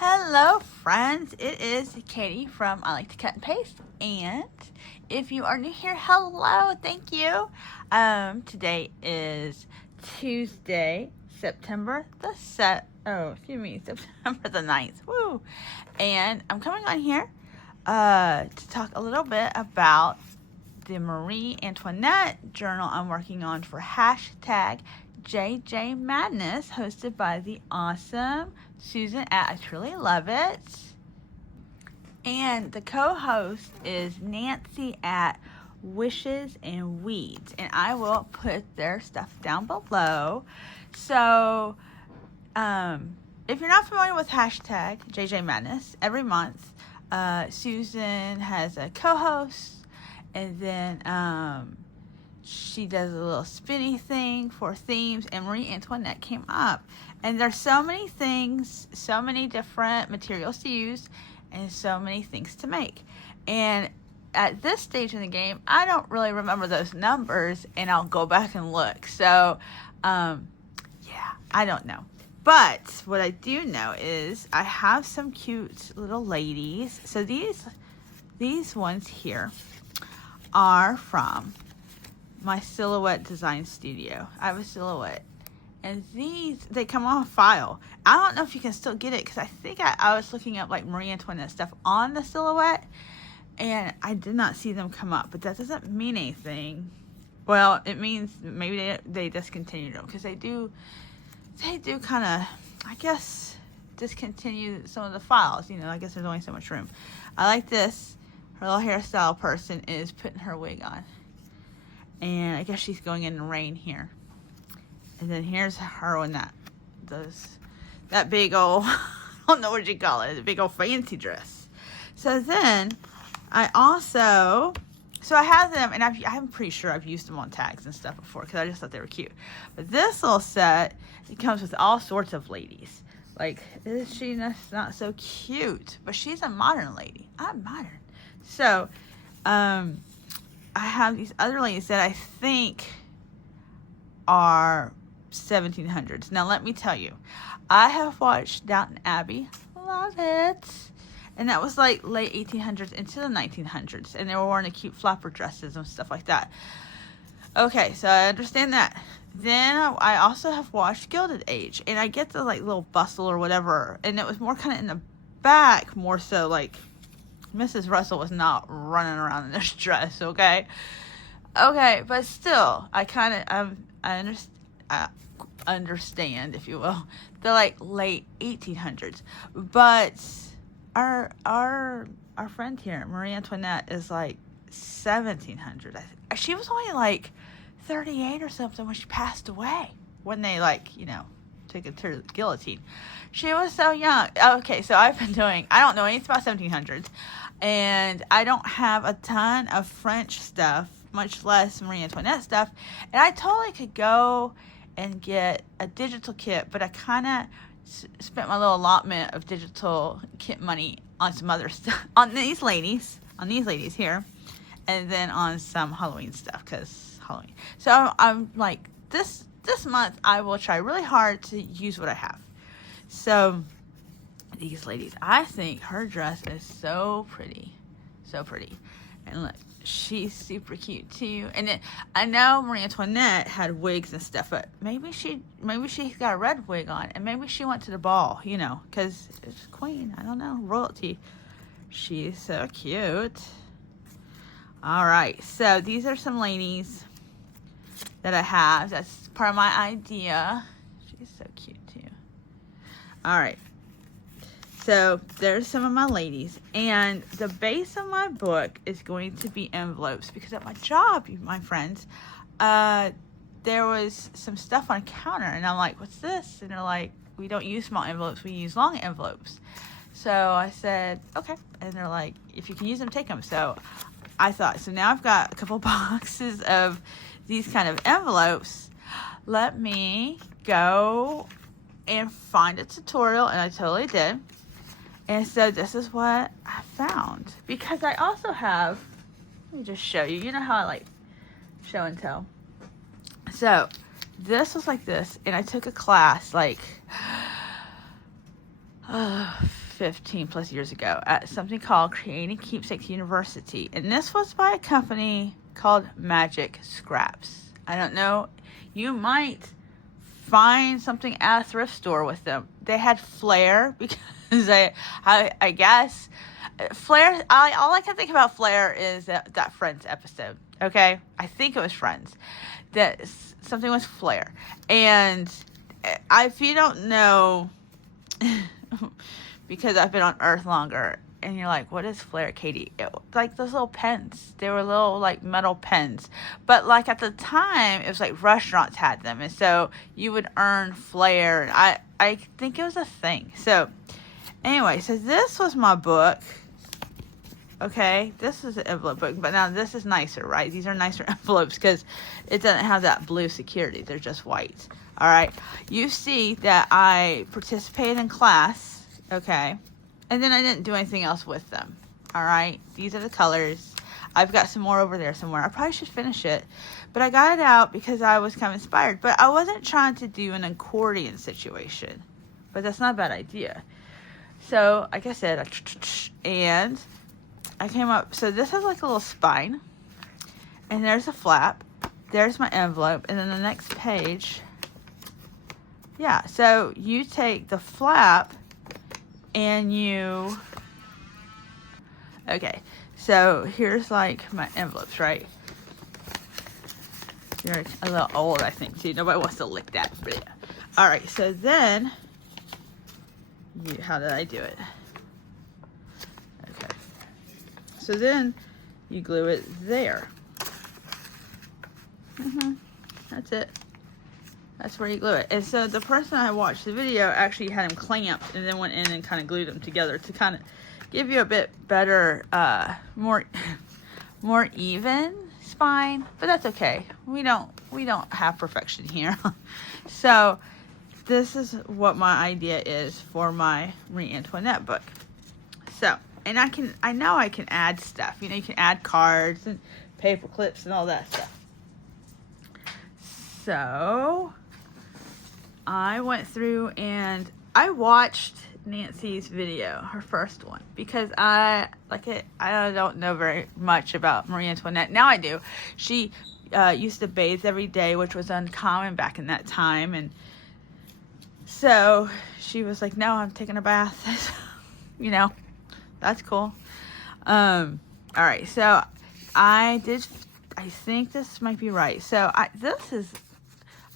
Hello friends, it is Katie from I Like to Cut and Paste, and if you are new here, hello, thank you. Today is Tuesday, September the September the 9th, woo, and I'm coming on here to talk a little bit about the Marie Antoinette journal I'm working on for hashtag JJ Madness, hosted by the awesome Susan at I Truly Love It. And the co-host is Nancy at Wishes and Weeds. And I will put their stuff down below. So, if you're not familiar with hashtag JJ Madness, every month Susan has a co-host. And then she does a little spinny thing for themes, and Marie Antoinette came up. And there's so many things, so many different materials to use, and so many things to make. And at this stage in the game, I don't really remember those numbers, and I'll go back and look. So, yeah, I don't know. But what I do know is I have some cute little ladies. So these ones here are from my silhouette design studio. I have a silhouette, and they come on file. I don't know if you can still get it, because I think I was looking up like Marie Antoinette stuff on the silhouette, and I did not see them come up. But that doesn't mean anything. Well, it means maybe they discontinued them, because they do kind of, I guess, discontinue some of the files. I guess there's only so much room. I like this. Her little hairstyle person is putting her wig on. And I guess she's going in the rain here. And then here's her in that big old, I don't know what you call it, the big old fancy dress. So then I have them, and I'm pretty sure I've used them on tags and stuff before, because I just thought they were cute. But this little set, it comes with all sorts of ladies. Like, is she not so cute? But she's a modern lady. I'm modern. So, I have these other ladies that I think are 1700s. Now, let me tell you, I have watched Downton Abbey. Love it. And that was like late 1800s into the 1900s. And they were wearing the cute flapper dresses and stuff like that. Okay, so I understand that. Then I also have watched Gilded Age. And I get the like little bustle or whatever. And it was more kind of in the back, more so like Mrs. Russell was not running around in this dress, okay? Okay, but still, I understand, if you will, the like late 1800s. But our friend here, Marie Antoinette, is like 1700. She was only like 38 or something when she passed away. When they took her to the guillotine. She was so young. Okay, so I don't know anything about 1700s, and I don't have a ton of French stuff, much less Marie Antoinette stuff, and I totally could go and get a digital kit, but I kind of spent my little allotment of digital kit money on some other stuff, on these ladies here, and then on some Halloween stuff, because Halloween. So I'm like, this month I will try really hard to use what I have. So these ladies, I think her dress is so pretty. And look, she's super cute too. And I know Marie Antoinette had wigs and stuff, but maybe she got a red wig on, and maybe she went to the ball, because it's queen. I don't know, royalty. She's so cute. All right, so these are some ladies that I have. That's part of my idea. She's so cute too. All right, so there's some of my ladies, and the base of my book is going to be envelopes, because at my job, my friends, there was some stuff on a counter, and I'm like, what's this? And they're like, we don't use small envelopes, we use long envelopes. So I said, okay. And they're like, if you can use them, take them. So I thought, so now I've got a couple boxes of these kind of envelopes. Let me go and find a tutorial, and I totally did. And so this is what I found, because I also have, let me just show you, you know how I like show and tell. So this was like this, and I took a class like 15 plus years ago at something called Creating Keepsakes University. And this was by a company called Magic Scraps. I don't know. You might find something at a thrift store with them. They had Flair because I guess Flair, all I can think about Flair is that Friends episode. Okay? I think it was Friends. That something was Flair. And if you don't know, because I've been on Earth longer, and you're like, what is Flair, Katie? Like those little pens. They were little like metal pens. But like at the time, it was like restaurants had them. And so you would earn Flair. I think it was a thing. So anyway, so this was my book. Okay, this is an envelope book, but now this is nicer, right? These are nicer envelopes because it doesn't have that blue security. They're just white. All right, you see that I participated in class, okay, and then I didn't do anything else with them. All right, these are the colors. I've got some more over there somewhere. I probably should finish it, but I got it out because I was kind of inspired. But I wasn't trying to do an accordion situation, but that's not a bad idea. So, like I said, and I came up, so this has like a little spine, and there's a flap, there's my envelope, and then the next page, yeah, so you take the flap, and you, okay, so here's like my envelopes, right? They're a little old, I think, too. Nobody wants to lick that. All right, so then, how did I do it? So then you glue it there. That's it. That's where you glue it. And so the person I watched the video actually had them clamped and then went in and kind of glued them together to kind of give you a bit better, more even spine. But that's okay. We don't have perfection here. So this is what my idea is for my Marie Antoinette book. So. And I know I can add stuff. You know, you can add cards and paper clips and all that stuff. So, I went through and I watched Nancy's video, her first one, because I don't know very much about Marie Antoinette. Now I do. She used to bathe every day, which was uncommon back in that time. And so, she was like, no, I'm taking a bath. You know. That's cool. All right. So I think this might be right. So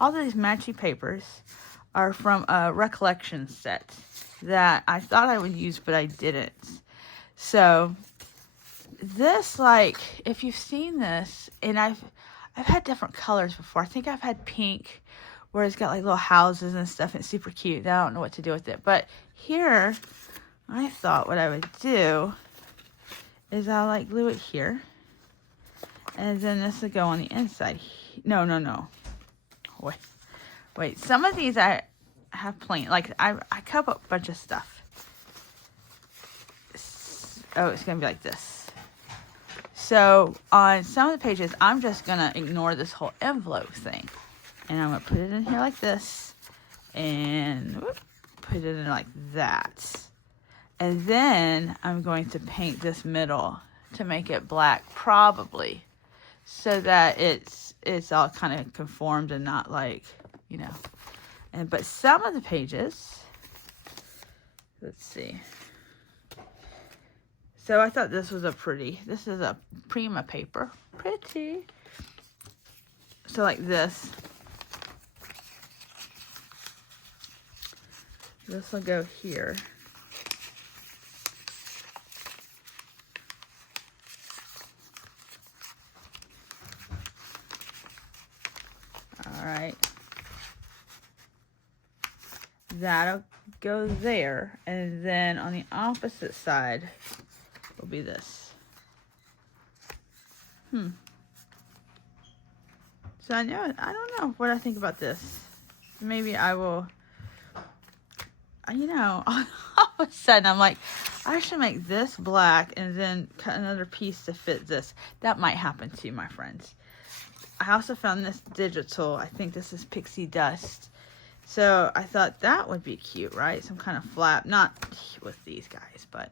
all these matchy papers are from a recollection set that I thought I would use, but I didn't. So this, like, if you've seen this, and I've had different colors before. I think I've had pink where it's got like little houses and stuff. And it's super cute. I don't know what to do with it. But here, I thought what I would do is I'll like glue it here. And then this will go on the inside. No. Wait. Some of these I have plain. Like I cut up a bunch of stuff. Oh, it's going to be like this. So on some of the pages, I'm just going to ignore this whole envelope thing. And I'm going to put it in here like this. And put it in like that. And then I'm going to paint this middle to make it black, probably, so that it's all kind of conformed and not like, you know. But some of the pages, let's see. So I thought this was this is a Prima paper, pretty. So like this will go here. All right, that'll go there, and then on the opposite side will be this. So I don't know what I think about this. Maybe I will, you know, all of a sudden I'm like, I should make this black and then cut another piece to fit this. That might happen too, my friends. I also found this digital. I think this is pixie dust. So I thought that would be cute, right? Some kind of flap, not with these guys, but.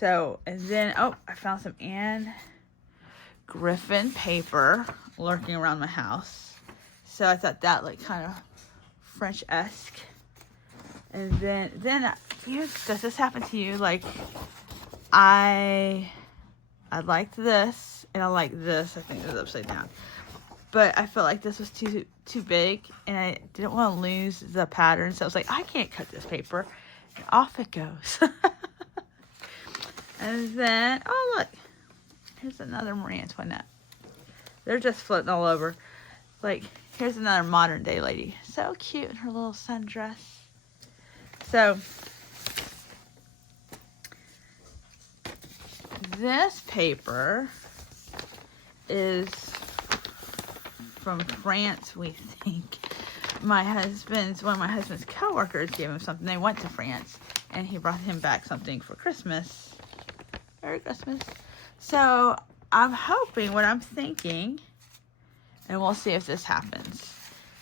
So, and then, oh, I found some Anne Griffin paper lurking around my house. So I thought that looked kind of French-esque. And then does this happen to you? Like, I liked this, and I like this. I think it was upside down. But I felt like this was too big, and I didn't want to lose the pattern. So I was like, I can't cut this paper. And off it goes. And then, oh look, here's another Marie Antoinette. They're just floating all over. Like, here's another modern day lady. So cute in her little sundress. So, this paper is from France, we think. One of my husband's co-workers gave him something. They went to France, and he brought him back something for Christmas. Merry Christmas. So I'm hoping, what I'm thinking, and we'll see if this happens,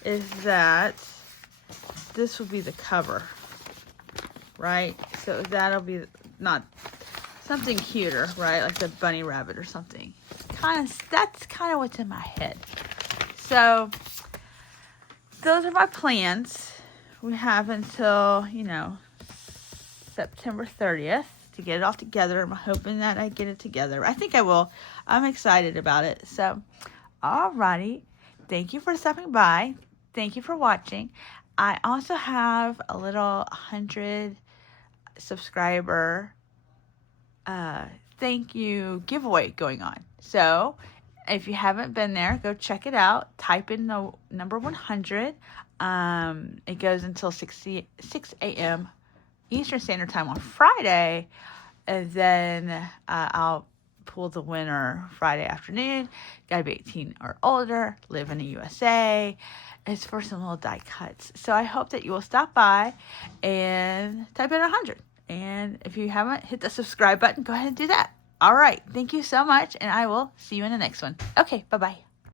is that this will be the cover, right? So that'll be not something cuter, right? Like the bunny rabbit or something. That's kind of what's in my head. So those are my plans. We have until, September 30th. To get it all together. I'm hoping that I get it together. I think I will. I'm excited about it. So, alrighty. Thank you for stopping by. Thank you for watching. I also have a little 100 subscriber thank you giveaway going on. So, if you haven't been there, go check it out. Type in the number 100. It goes until 6 a.m. Eastern Standard Time on Friday, and then I'll pull the winner Friday afternoon. Gotta be 18 or older, live in the USA. It's for some little die cuts. So I hope that you will stop by and type in 100. And if you haven't hit the subscribe button, go ahead and do that. All right. Thank you so much, and I will see you in the next one. Okay. Bye-bye.